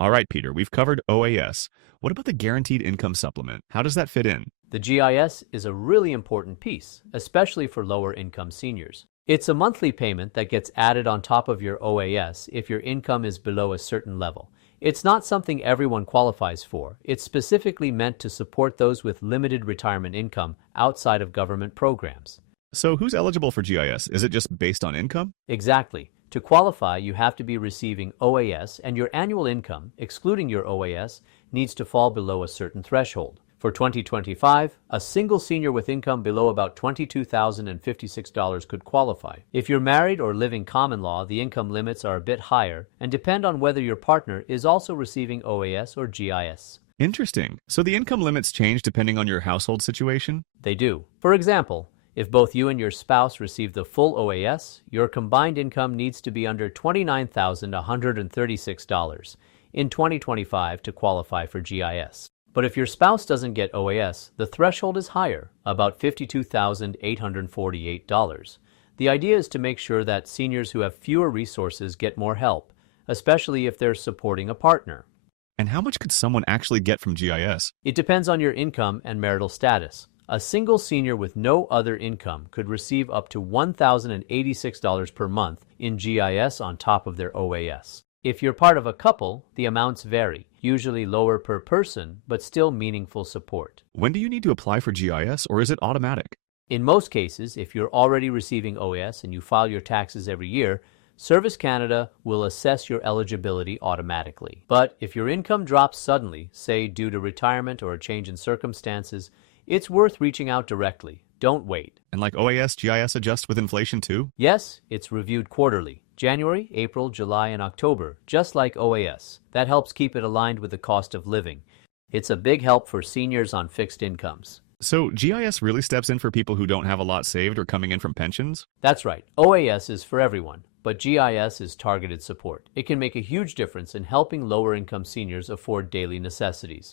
All right, Peter, we've covered OAS. What about the Guaranteed Income Supplement? How does that fit in? The GIS is a really important piece, especially for lower income seniors. It's a monthly payment that gets added on top of your OAS if your income is below a certain level. It's not something everyone qualifies for. It's specifically meant to support those with limited retirement income outside of government programs. So, who's eligible for GIS? Is it just based on income? Exactly. To qualify, you have to be receiving OAS, and your annual income, excluding your OAS, needs to fall below a certain threshold. For 2025, a single senior with income below about $22,056 could qualify. If you're married or living common law, the income limits are a bit higher and depend on whether your partner is also receiving OAS or GIS. Interesting. So, the income limits change depending on your household situation? They do. For example, if both you and your spouse receive the full OAS, your combined income needs to be under $29,136 in 2025 to qualify for GIS. But if your spouse doesn't get OAS, the threshold is higher, about $52,848. The idea is to make sure that seniors who have fewer resources get more help, especially if they're supporting a partner. And how much could someone actually get from GIS? It depends on your income and marital status. A single senior with no other income could receive up to $1,086 per month in GIS on top of their OAS. If you're part of a couple, the amounts vary, usually lower per person, but still meaningful support. When do you need to apply for GIS, or is it automatic? In most cases, if you're already receiving OAS and you file your taxes every year, Service Canada will assess your eligibility automatically. But if your income drops suddenly, say due to retirement or a change in circumstances, it's worth reaching out directly. Don't wait. And like OAS, GIS adjusts with inflation too? Yes, it's reviewed quarterly. January, April, July, and October, just like OAS. That helps keep it aligned with the cost of living. It's a big help for seniors on fixed incomes. So GIS really steps in for people who don't have a lot saved or coming in from pensions? That's right. OAS is for everyone, but GIS is targeted support. It can make a huge difference in helping lower-income seniors afford daily necessities.